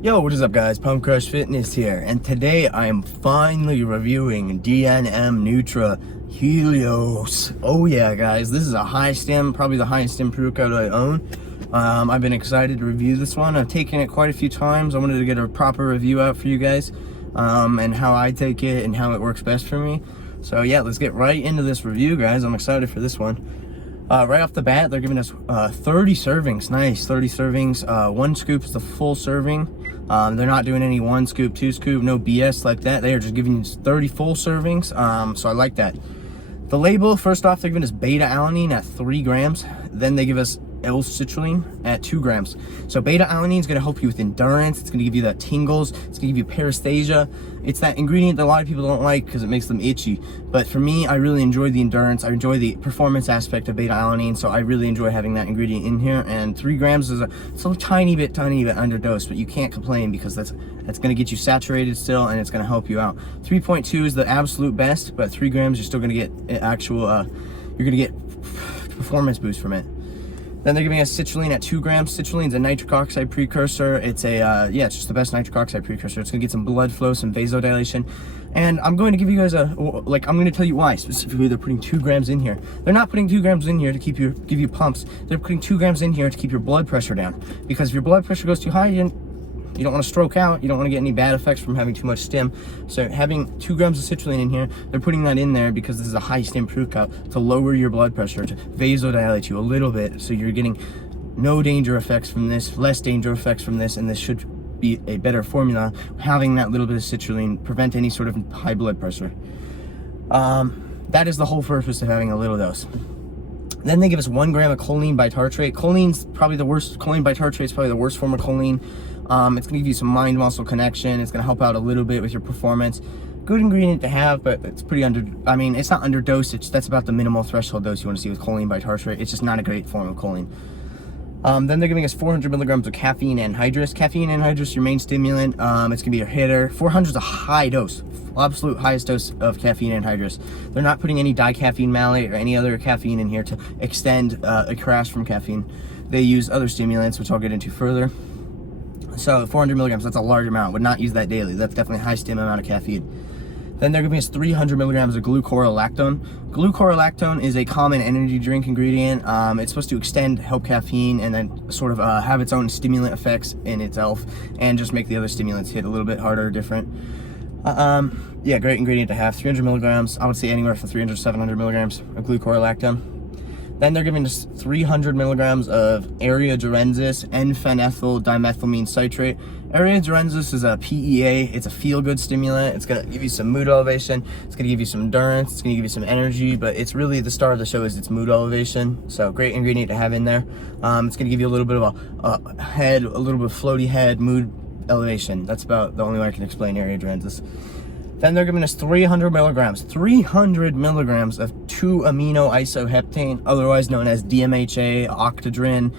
Yo, what is up guys? Pumpcrush Fitness here, and today I am finally reviewing DNM NUTRA Helios. Oh yeah guys, this is a high stim, probably the highest stim pre-workout I own. I've been excited to review this one. I've taken it quite a few times. I wanted to get a proper review out for you guys, and how I take it and how it works best for me. So yeah, let's get right into this review guys. I'm excited for this one. Right off the bat, they're giving us 30 servings. Nice, 30 servings. One scoop is the full serving. They're not doing any one scoop, two scoop, no BS like that. They are just giving you 30 full servings. So I like that. The label, first off, they're giving us beta-alanine at 3 grams. Then they give us L-citrulline at 2 grams. So beta-alanine is going to help you with endurance. It's going to give you that tingles. It's going to give you paresthesia. It's that ingredient that a lot of people don't like because it makes them itchy. But for me, I really enjoy the endurance. I enjoy the performance aspect of beta-alanine. So I really enjoy having that ingredient in here. And 3 grams is it's a tiny bit underdosed, but you can't complain because that's going to get you saturated still, and it's going to help you out. 3.2 is the absolute best, but 3 grams, you're still going to get actual, you're going to get performance boost from it. Then they're giving us citrulline at 2 grams. Citrulline is a nitric oxide precursor. It's a, yeah, it's just the best nitric oxide precursor. It's gonna get some blood flow, some vasodilation. And I'm going to give you guys I'm gonna tell you why specifically they're putting 2 grams in here. They're not putting 2 grams in here to give you pumps. They're putting 2 grams in here to keep your blood pressure down. Because if your blood pressure goes too high, you don't want to stroke out. You don't want to get any bad effects from having too much stim. So having 2 grams of citrulline in here, they're putting that in there because this is a high stim pre-workout to lower your blood pressure, to vasodilate you a little bit, so you're getting no danger effects from this, less danger effects from this, and this should be a better formula. Having that little bit of citrulline prevent any sort of high blood pressure. That is the whole purpose of having a little dose. Then they give us 1 gram of choline bitartrate. Choline's probably the worst. Choline bitartrate is probably the worst form of choline. It's going to give you some mind-muscle connection. It's going to help out a little bit with your performance. Good ingredient to have, but it's pretty it's not underdosed. That's about the minimal threshold dose you want to see with choline bitartrate. It's just not a great form of choline. Then they're giving us 400 milligrams of caffeine anhydrous. Caffeine anhydrous, your main stimulant. It's going to be your hitter. 400 is a high dose, absolute highest dose of caffeine anhydrous. They're not putting any dicaffeine malate or any other caffeine in here to extend a crash from caffeine. They use other stimulants, which I'll get into further. So 400 milligrams, that's a large amount. Would not use that daily. That's definitely a high stim amount of caffeine. Then they're giving us 300 milligrams of glucorolactone. Glucorolactone is a common energy drink ingredient. It's supposed to extend, help caffeine, and then sort of have its own stimulant effects in itself, and just make the other stimulants hit a little bit harder or different. Yeah, great ingredient to have. 300 milligrams. I would say anywhere from 300 to 700 milligrams of glucorolactone. Then they're giving us 300 milligrams of Areogerensis N-phenethyl dimethylamine citrate. Areogerensis is a PEA. It's a feel-good stimulant. It's going to give you some mood elevation. It's going to give you some endurance. It's going to give you some energy, but it's really the star of the show is its mood elevation. So great ingredient to have in there. It's going to give you a little bit of a head, a little bit of floaty head, mood elevation. That's about the only way I can explain Areogerensis. Then they're giving us 300 milligrams of 2-amino isoheptane, otherwise known as DMHA, octadrin,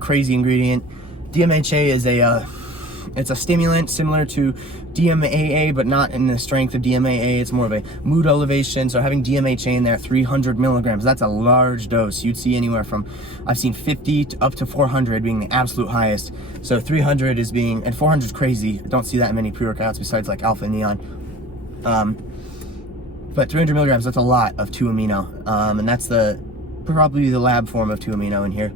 crazy ingredient. DMHA is it's a stimulant similar to DMAA, but not in the strength of DMAA. It's more of a mood elevation. So having DMHA in there, 300 milligrams, that's a large dose. You'd see anywhere from, I've seen 50 to up to 400 being the absolute highest. So 300 is being, and 400 is crazy. I don't see that many pre-workouts besides like Alpha Neon. But 300 milligrams, that's a lot of 2-amino. And that's probably the lab form of 2-amino in here.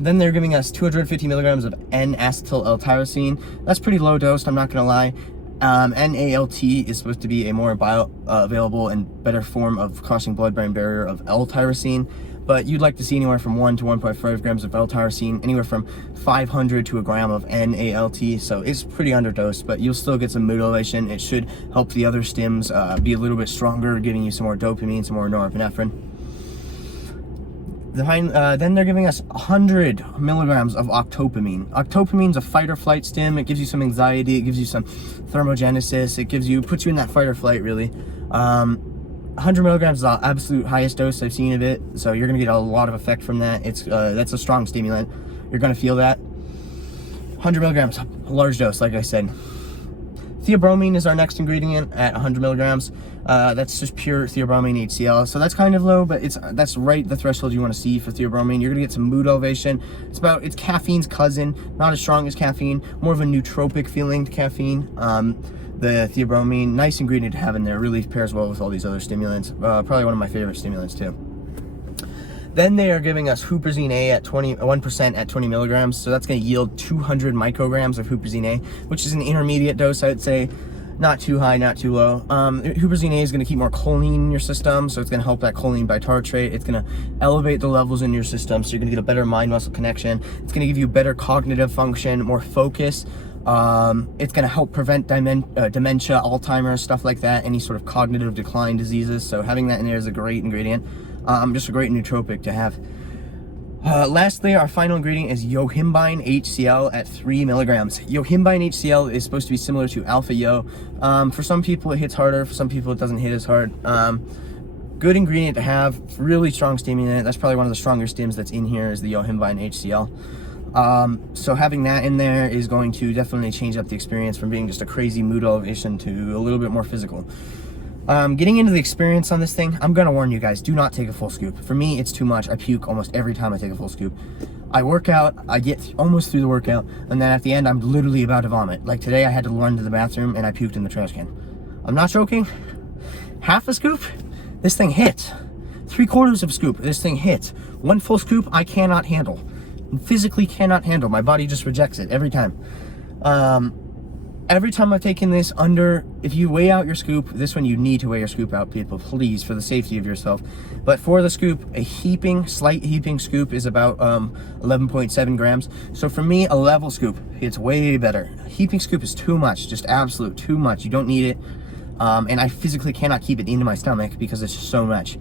Then they're giving us 250 milligrams of N-acetyl L-tyrosine. That's pretty low dose, I'm not gonna lie. NALT is supposed to be a more bioavailable and better form of crossing blood-brain barrier of L-tyrosine, but you'd like to see anywhere from 1 to 1.5 grams of L-tyrosine, anywhere from 500 to a gram of NALT, so it's pretty underdosed, but you'll still get some mood elevation. It should help the other stims be a little bit stronger, giving you some more dopamine, some more norepinephrine. Then they're giving us 100 milligrams of octopamine. Octopamine's a fight or flight stim. It gives you some anxiety. It gives you some thermogenesis. It puts you in that fight or flight, really. 100 milligrams is the absolute highest dose I've seen of it. So you're going to get a lot of effect from that. That's a strong stimulant. You're going to feel that. 100 milligrams, a large dose, like I said. Theobromine is our next ingredient at 100 milligrams. That's just pure theobromine HCl. So that's kind of low, but that's right the threshold you want to see for theobromine. You're gonna get some mood elevation. It's caffeine's cousin, not as strong as caffeine, more of a nootropic feeling to caffeine. The theobromine, nice ingredient to have in there, really pairs well with all these other stimulants. Probably one of my favorite stimulants too. Then they are giving us huperzine A at 1% at 20 milligrams. So that's going to yield 200 micrograms of huperzine A, which is an intermediate dose, I'd say. Not too high, not too low. Huperzine A is going to keep more choline in your system, so it's going to help that choline bitartrate. It's going to elevate the levels in your system, so you're going to get a better mind-muscle connection. It's going to give you better cognitive function, more focus. It's going to help prevent dementia, Alzheimer's, stuff like that, any sort of cognitive decline diseases. So having that in there is a great ingredient. Just a great nootropic to have. Lastly, our final ingredient is yohimbine HCl at 3 milligrams. Yohimbine HCl is supposed to be similar to alpha yo. For some people it hits harder, for some people it doesn't hit as hard. Good ingredient to have, really strong stimulant. That's probably one of the stronger stims that's in here is the yohimbine HCl. So having that in there is going to definitely change up the experience from being just a crazy mood elevation to a little bit more physical. Getting into the experience on this thing, I'm gonna warn you guys, do not take a full scoop. For me, it's too much. I puke almost every time I take a full scoop. I work out, I get almost through the workout, and then at the end, I'm literally about to vomit. Like today, I had to run to the bathroom and I puked in the trash can. I'm not joking. Half a scoop, this thing hits. 3/4 of a scoop, this thing hits. 1 full scoop, I cannot handle. Physically cannot handle. My body just rejects it every time. Every time I've taken this if you weigh out your scoop, this one you need to weigh your scoop out, people, please, for the safety of yourself. But for the scoop, a slight heaping scoop is about 11.7 grams. So for me, a level scoop, it's way better. A heaping scoop is too much, just absolute too much. You don't need it. And I physically cannot keep it into my stomach because it's so much.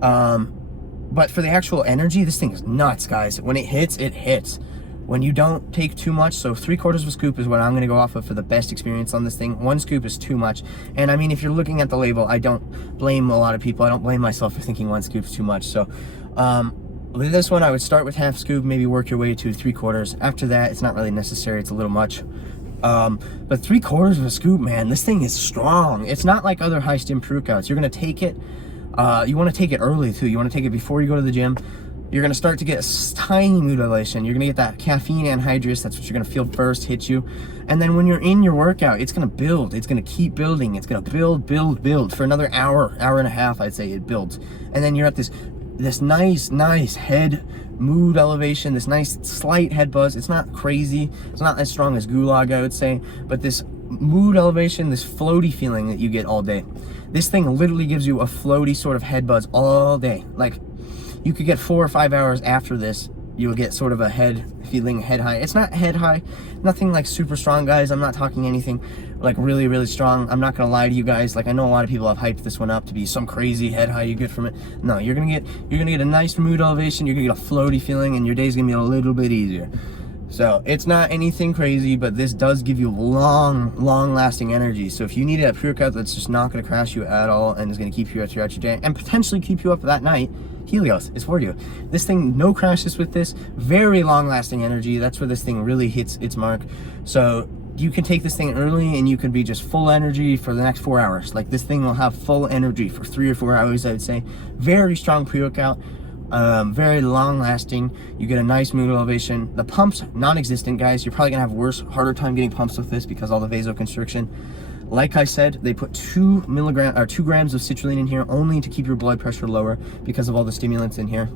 But for the actual energy, this thing is nuts, guys. When it hits, it hits. When you don't take too much, so 3/4 of a scoop is what I'm going to go off of for the best experience on this thing. 1 scoop is too much. And I mean, if you're looking at the label, I don't blame a lot of people. I don't blame myself for thinking 1 scoop is too much. So with this one, I would start with half scoop, maybe work your way to 3/4. After that, it's not really necessary. It's a little much. But 3/4 of a scoop, man, this thing is strong. It's not like other high stim pre-workouts. You're going to take it. You want to take it early too. You want to take it before you go to the gym. You're going to start to get a tiny mood elevation. You're going to get that caffeine anhydrous. That's what you're going to feel first hit you. And then when you're in your workout, it's going to build. It's going to keep building. It's going to build for another hour and a half, I'd say it builds. And then you're at this nice head mood elevation, this nice slight head buzz. It's not crazy. It's not as strong as gulag, I would say. But this mood elevation, this floaty feeling that you get all day. This thing literally gives you a floaty sort of head buzz all day. Like, you could get 4 or 5 hours after this, you'll get sort of a head high. It's not head high, nothing like super strong, guys. I'm not talking anything like really, really strong. I'm not gonna lie to you guys. Like, I know a lot of people have hyped this one up to be some crazy head high you get from it. No, you're gonna get a nice mood elevation. You're gonna get a floaty feeling, and your day's gonna be a little bit easier. So it's not anything crazy, but this does give you long lasting energy. So if you need a pre-workout that's just not gonna crash you at all and is gonna keep you throughout your day and potentially keep you up that night, Helios is for you. This thing, no crashes with this, very long lasting energy. That's where this thing really hits its mark. So you can take this thing early and you can be just full energy for the next 4 hours. Like, this thing will have full energy for 3 or 4 hours, I would say. Very strong pre-workout, very long lasting. You get a nice mood elevation. The pumps, non-existent, guys. You're probably gonna have harder time getting pumps with this because all the vasoconstriction. Like I said, they put 2 grams of citrulline in here only to keep your blood pressure lower because of all the stimulants in here.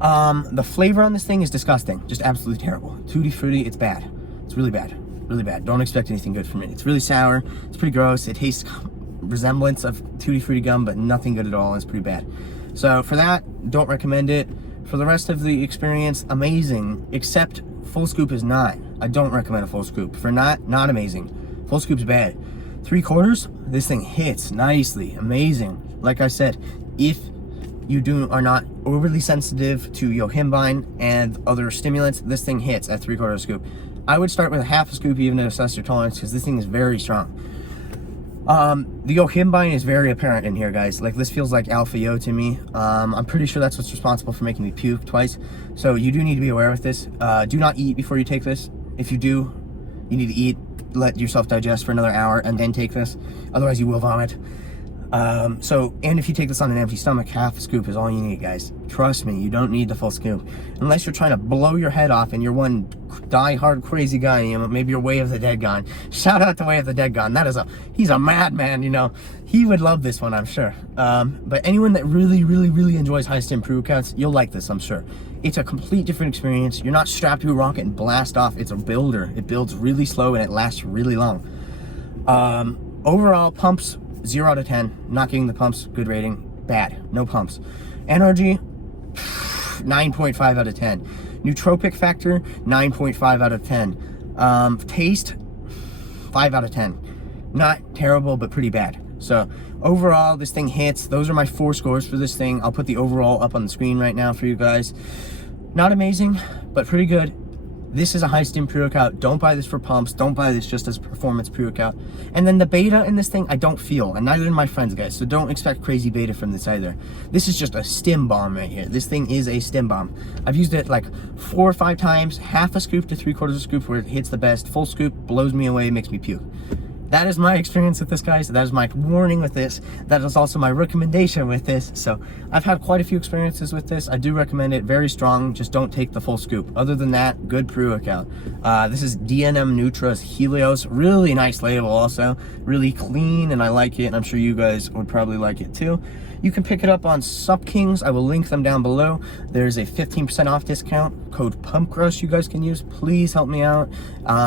The flavor on this thing is disgusting, just absolutely terrible. Tutti frutti, it's bad. It's really bad, really bad. Don't expect anything good from it. It's really sour. It's pretty gross. It tastes resemblance of Tutti Frutti gum, but nothing good at all. It's pretty bad. So for that, don't recommend it. For the rest of the experience, amazing, except full scoop is not. I don't recommend a full scoop. For not amazing. Full scoop's bad. 3/4, this thing hits nicely, amazing. Like I said, if you are not overly sensitive to yohimbine and other stimulants, this thing hits at 3/4 scoop. I would start with a half a scoop even to assess your tolerance because this thing is very strong. The yohimbine is very apparent in here, guys. Like, this feels like alpha yo to me. I'm pretty sure that's what's responsible for making me puke twice. So you do need to be aware of this. Do not eat before you take this. If you do, You need to eat, let yourself digest for another hour, and then take this. Otherwise, you will vomit. And if you take this on an empty stomach, half a scoop is all you need, guys. Trust me, you don't need the full scoop. Unless you're trying to blow your head off and you're one die-hard crazy guy, you know, maybe you're Way of the Dead gone. Shout out to Way of the Dead gone. He's a madman, you know. He would love this one, I'm sure. But anyone that really enjoys high stim pre-workouts, you'll like this, I'm sure. It's a complete different experience. You're not strapped to a rocket and blast off. It's a builder. It builds really slow and it lasts really long. Overall, pumps, 0 out of 10. Not getting the pumps, good rating. Bad, no pumps. Energy, 9.5 out of 10. Nootropic factor, 9.5 out of 10. Taste, 5 out of 10. Not terrible, but pretty bad. So overall, this thing hits. Those are my 4 scores for this thing. I'll put the overall up on the screen right now for you guys. Not amazing, but pretty good. This is a high stim pre-workout. Don't buy this for pumps. Don't buy this just as a performance pre-workout. And then the beta in this thing, I don't feel, and neither do my friends, guys. So don't expect crazy beta from this either. This is just a stim bomb right here. This thing is a stim bomb. I've used it like 4 or 5 times, half a scoop to 3/4 a scoop where it hits the best. Full scoop blows me away, makes me puke. That is my experience with this, guys. That is my warning with this. That is also my recommendation with this. So I've had quite a few experiences with this. I do recommend it. Very strong. Just don't take the full scoop. Other than that, good pre-workout. This is DNM NUTRA's Helios. Really nice label also. Really clean, and I like it. And I'm sure you guys would probably like it too. You can pick it up on Supp Kingz. I will link them down below. There's a 15% off discount. Code pumpcrush you guys can use. Please help me out.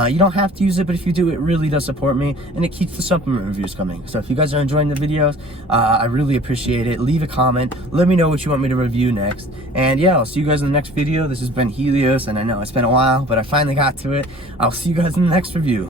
You don't have to use it, but if you do, it really does support me, and it keeps the supplement reviews coming. So if you guys are enjoying the videos, I really appreciate it. Leave a comment. Let me know what you want me to review next. And yeah, I'll see you guys in the next video. This has been Helios, and I know it's been a while, but I finally got to it. I'll see you guys in the next review.